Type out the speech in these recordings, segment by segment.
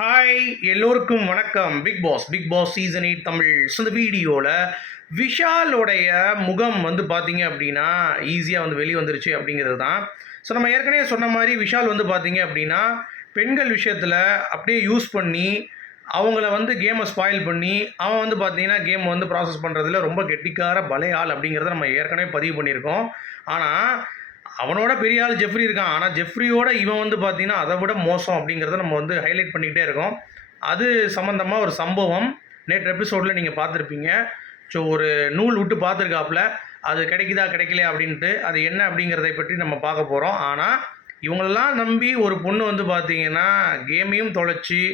Hi எல்லோருக்கும் வணக்கம். Bigg Boss season 8 Tamil. So இந்த வீடியோவில் விஷாலோடைய முகம் வந்து பார்த்தீங்க அப்படின்னா ஈஸியாக வந்து வெளியே வந்துருச்சு அப்படிங்கிறது தான். ஸோ நம்ம ஏற்கனவே சொன்ன மாதிரி விஷால் வந்து பார்த்தீங்க அப்படின்னா பெண்கள் விஷயத்தில் அப்படியே யூஸ் பண்ணி அவங்கள வந்து கேமை ஸ்பாயில் பண்ணி அவன் வந்து பார்த்தீங்கன்னா கேம் வந்து ப்ராசஸ் பண்ணுறதுல ரொம்ப கெட்டிக்கார பலையாள் அப்படிங்கிறத நம்ம ஏற்கனவே பதிவு பண்ணியிருக்கோம். ஆனால் அவனோட பெரிய ஆள் ஜெஃப்ரி இருக்கான். ஆனால் ஜெஃப்ரியோட இவன் வந்து பார்த்தீங்கன்னா அதை விட மோசம் அப்படிங்கிறத நம்ம வந்து ஹைலைட் பண்ணிக்கிட்டே இருக்கோம். அது சம்மந்தமாக ஒரு சம்பவம் நேற்று எபிசோடில் நீங்கள் பார்த்துருப்பீங்க. ஸோ ஒரு நூல் விட்டு பார்த்துருக்காப்புல, அது கிடைக்குதா கிடைக்கலையா அப்படின்ட்டு, அது என்ன அப்படிங்கிறதை பற்றி நம்ம பார்க்க போகிறோம். ஆனால் இவங்களெல்லாம் நம்பி ஒரு பொண்ணு வந்து பார்த்தீங்கன்னா கேமையும் தொலைச்சி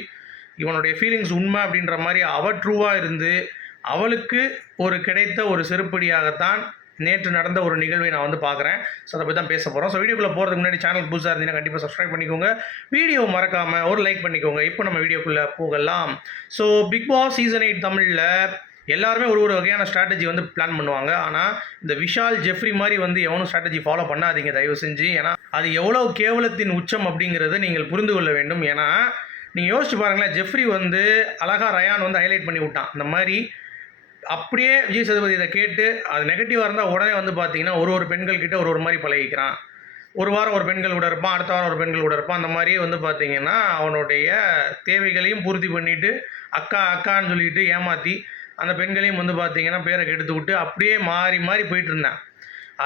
இவனுடைய ஃபீலிங்ஸ் உண்மை அப்படின்ற மாதிரி அவள் ட்ரூவாக இருந்து அவளுக்கு ஒரு கிடைத்த ஒரு செருப்படியாகத்தான் நேற்று நடந்த ஒரு நிகழ்வை நான் வந்து பார்க்குறேன். ஸோ அதை பற்றி தான் பேச போகிறோம். ஸோ வீடியோக்குள்ளே போகிறதுக்கு முன்னாடி சேனல் புதுசாக இருந்தீங்கன்னா கண்டிப்பாக சப்ஸ்கிரைப் பண்ணிக்கோங்க. வீடியோ மறக்காமல் ஒரு லைக் பண்ணிக்கோங்க. இப்போ நம்ம வீடியோக்குள்ளே போகலாம். ஸோ பிக் பாஸ் சீசன் 8 தமிழில் எல்லாருமே ஒரு வகையான ஸ்ட்ராட்டஜி வந்து பிளான் பண்ணுவாங்க. ஆனால் இந்த விஷால் ஜெஃப்ரி மாதிரி வந்து எவனும் ஸ்ட்ராட்டஜி ஃபாலோ பண்ணாதீங்க தயவு செஞ்சு. ஏன்னா அது எவ்வளோ கேவலத்தின் உச்சம் அப்படிங்கிறத நீங்கள் புரிந்து கொள்ள வேண்டும். ஏன்னா நீங்கள் யோசிச்சு பாருங்களேன், ஜெஃப்ரி வந்து அழகா ரயான் வந்து ஹைலைட் பண்ணி விட்டான். இந்த மாதிரி அப்படியே விஜய் சேதுபதி இதை கேட்டு அது நெகட்டிவாக இருந்தால் உடனே வந்து பார்த்தீங்கன்னா ஒரு பெண்கள் கிட்ட ஒரு மாதிரி பழகிக்கிறான். ஒரு வாரம் ஒரு பெண்கள் கூட இருப்பான், அடுத்த வாரம் ஒரு பெண்கள் கூட இருப்பான். அந்த மாதிரியே வந்து பார்த்தீங்கன்னா அவனுடைய தேவைகளையும் பூர்த்தி பண்ணிவிட்டு அக்கான்னு சொல்லிட்டு ஏமாற்றி அந்த பெண்களையும் வந்து பார்த்தீங்கன்னா பேரை கெடுத்து விட்டு அப்படியே மாறி போயிட்டு இருந்தேன்.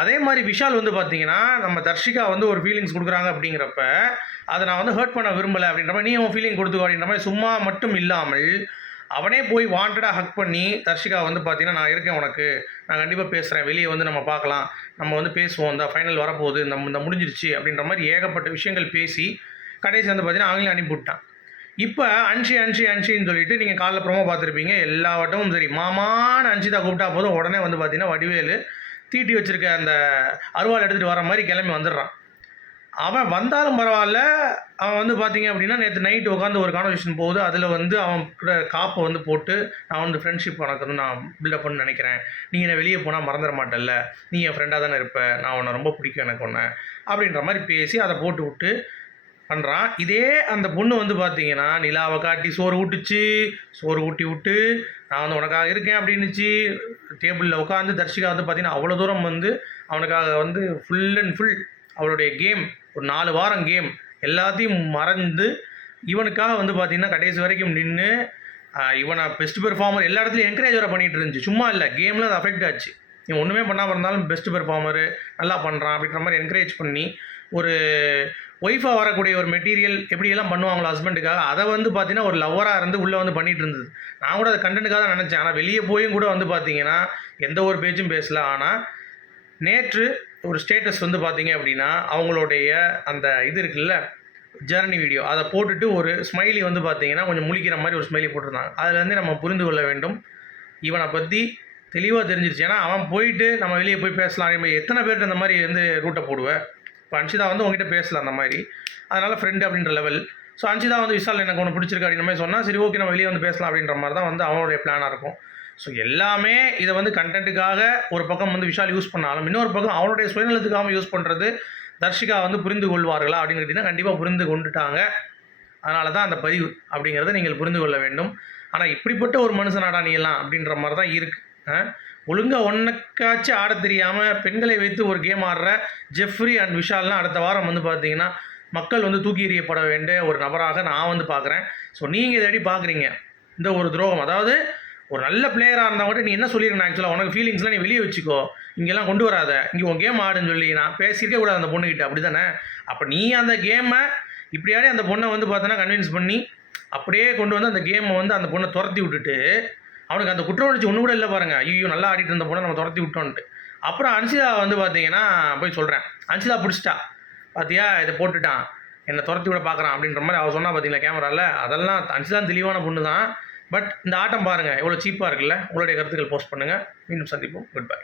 அதே மாதிரி விஷால் வந்து பார்த்தீங்கன்னா நம்ம தர்ஷிகா வந்து ஒரு ஃபீலிங்ஸ் கொடுக்குறாங்க அப்படிங்கிறப்ப அதை நான் வந்து ஹர்ட் பண்ண விரும்பலை அப்படின்ற மாதிரி நீ அவன் ஃபீலிங் கொடுத்துக்கோ அப்படின்ற மாதிரி சும்மா மட்டும் இல்லாமல் அவனே போய் வாண்டடாக ஹக் பண்ணி தர்ஷிகா வந்து பார்த்தீங்கன்னா நான் இருக்கேன் உனக்கு, நான் கண்டிப்பாக பேசுகிறேன், வெளியே வந்து நம்ம பார்க்கலாம், நம்ம வந்து பேசுவோம், இந்த ஃபைனல் வரப்போகுது, இந்த முடிஞ்சிருச்சு அப்படின்ற மாதிரி ஏகப்பட்ட விஷயங்கள் பேசி கடைசி வந்து பார்த்தீங்கன்னா அவங்களையும் அனுப்பிவிட்டான். இப்போ அன்ஷின்னு சொல்லிட்டு நீங்கள் காலைல ப்ரோமோ பார்த்துருப்பீங்க. எல்லா வட்டமும் சரி மாமான்னு அன்ஷிதா கூப்பிட்டா போதும் உடனே வந்து பார்த்தீங்கன்னா வடிவேலு தீட்டி வச்சுருக்க அந்த அருவாள் எடுத்துகிட்டு வர மாதிரி கிளம்பி வந்துடுறான். அவன் வந்தாலும் பரவாயில்ல, அவன் வந்து பார்த்தீங்க அப்படின்னா நேற்று நைட்டு உட்காந்து ஒரு கான்வர்சேஷன் போகுது. அதில் வந்து அவன் கூட காப்பை வந்து போட்டு நான் வந்து ஃப்ரெண்ட்ஷிப் உனக்கு வந்து நான் பில்டப் பண்ணு நினைக்கிறேன், நீ என்ன வெளியே போனால் மறந்துட மாட்டேல்ல, நீ என் ஃப்ரெண்டாக தானே இருப்ப, நான் உன்னை ரொம்ப பிடிக்கும் எனக்கு ஒன்று அப்படின்ற மாதிரி பேசி அதை போட்டு விட்டு பண்ணுறான். இதே அந்த பொண்ணு வந்து பார்த்தீங்கன்னா நிலாவை காட்டி சோறு ஊட்டி விட்டு நான் வந்து உனக்காக இருக்கேன் அப்படின்னுச்சு. டேபிளில் உட்காந்து தர்ஷிகா வந்து பார்த்தீங்கன்னா அவ்வளோ தூரம் வந்து அவனுக்காக வந்து ஃபுல் அண்ட் ஃபுல் அவளுடைய கேம் ஒரு 4 வாரம் கேம் எல்லாத்தையும் மறந்து இவனுக்காக வந்து பார்த்திங்கன்னா கடைசி வரைக்கும் நின்று இவனை பெஸ்ட் பெர்ஃபார்மர் எல்லா இடத்துலையும் என்கரேஜ் வர பண்ணிகிட்டு இருந்துச்சு. சும்மா இல்லை, கேமில் அது அஃபெக்ட் ஆச்சு. இவன் ஒன்றுமே பண்ணாமல் இருந்தாலும் பெஸ்ட் பெர்ஃபார்மரு நல்லா பண்ணுறான் அப்படின்ற மாதிரி என்கரேஜ் பண்ணி ஒரு ஒய்ஃபாக வரக்கூடிய ஒரு மெட்டீரியல் எப்படியெல்லாம் பண்ணுவாங்களோ ஹஸ்பண்டுக்காக அதை வந்து பார்த்தீங்கன்னா ஒரு லவ்வராக இருந்து உள்ளே வந்து பண்ணிகிட்டு இருந்தது. நான் கூட அதை கண்டென்ட்டுக்காக தான் நினச்சேன். ஆனால் வெளியே போயும் கூட வந்து பார்த்தீங்கன்னா எந்த ஒரு பேச்சும் பேசல. ஆனால் நேற்று ஒரு ஸ்டேட்டஸ் வந்து பார்த்தீங்க அப்படின்னா அவங்களுடைய அந்த இது இருக்குல்ல ஜர்னி வீடியோ, அதை போட்டுட்டு ஒரு ஸ்மைலி வந்து பார்த்தீங்கன்னா கொஞ்சம் முழிக்கிற மாதிரி ஒரு ஸ்மைலி போட்டிருந்தாங்க. அதுலேருந்து நம்ம புரிந்து கொள்ள வேண்டும் இவனை பற்றி தெளிவாக தெரிஞ்சிருச்சு. ஏன்னா அவன் போயிட்டு நம்ம வெளியே போய் பேசலாம், எத்தனை பேர்ட்டு அந்த மாதிரி வந்து ரூட்டை போடுவேன். இப்போ அன்ஷிதா வந்து உங்ககிட்ட பேசலாம் அந்த மாதிரி, அதனால் ஃப்ரெண்டு அப்படின்ற லெவல். ஸோ அன்ஷிதா வந்து விஷால் எனக்கு ஒன்று பிடிச்சிருக்கு அப்படின்ற மாதிரி சொன்னால் சரி ஓகே நம்ம வெளியே வந்து பேசலாம் அப்படின்ற மாதிரி தான் வந்து அவனுடைய பிளானாக இருக்கும். ஸோ எல்லாமே இதை வந்து கண்டென்ட்டுக்காக ஒரு பக்கம் வந்து விஷால் யூஸ் பண்ணாலும் இன்னொரு பக்கம் அவனுடைய சுயநலத்துக்காக யூஸ் பண்ணுறது தர்ஷிகா வந்து புரிந்து கொள்வார்களா அப்படின்னு கேட்டிங்கன்னா கண்டிப்பாக புரிந்து கொண்டுட்டாங்க. அதனால தான் அந்த பதிவு அப்படிங்கிறத நீங்கள் புரிந்து கொள்ள வேண்டும். ஆனால் இப்படிப்பட்ட ஒரு மனுஷனாடா நீ எல்லாம் அப்படின்ற மாதிரி தான் இருக்குது. ஒழுங்காக ஒன்றுக்காச்சும் ஆட தெரியாமல் பெண்களை வைத்து ஒரு கேம் ஆடுற ஜெஃப்ரி அண்ட் விஷால்லாம் அடுத்த வாரம் வந்து பார்த்தீங்கன்னா மக்கள் வந்து தூக்கி எறியப்பட வேண்டிய ஒரு நபராக நான் வந்து பார்க்குறேன். ஸோ நீங்கள் இதை எப்படி பார்க்குறீங்க? இந்த ஒரு துரோகம், அதாவது ஒரு நல்ல பிளேயராக இருந்தால் மட்டும் நீ என்ன சொல்லியிருக்கேன், ஆக்சுவலாக உனக்கு ஃபீலிங்ஸ்லாம் நீ வெளியே வச்சுக்கோ, இங்கெல்லாம் கொண்டு வராத, இங்கே உன் கேம் ஆடுன்னு சொல்லி நான் பேசியிருக்கே கூடாது அந்த பொண்ணுக்கிட்ட, அப்படி தானே? அப்போ நீ அந்த கேமை இப்படியாடே அந்த பொண்ணை வந்து பார்த்தோன்னா கன்வின்ஸ் பண்ணி அப்படியே கொண்டு வந்து அந்த கேமை வந்து அந்த பொண்ணை துரத்தி விட்டுட்டு அவனுக்கு அந்த குற்ற உணர்ச்சி ஒன்று கூட இல்லை பாருங்கள். ஐயோ நல்லா ஆடிட்டு இருந்த பொண்ணை நம்ம துரத்தி விட்டோன்ட்டு. அப்புறம் அன்ஷிதா வந்து பார்த்தீங்கன்னா போய் சொல்கிறேன், அன்ஷிதா பிடிச்சிட்டா பார்த்தியா, இதை போட்டுட்டான் என்னை துரத்தி விட பார்க்குறான் அப்படின்ற மாதிரி அவள் சொன்னால் பார்த்தீங்களா கேமராவில். அதெல்லாம் அன்ஷிதா தெளிவான பொண்ணு தான். பட் இந்த ஆட்டம் பாருங்கள் எவ்வளோ சீப்பாக இருக்குல்ல. உங்களுடைய கருத்துக்கள் போஸ்ட் பண்ணுங்கள். மீண்டும் சந்திப்போம். Good bye.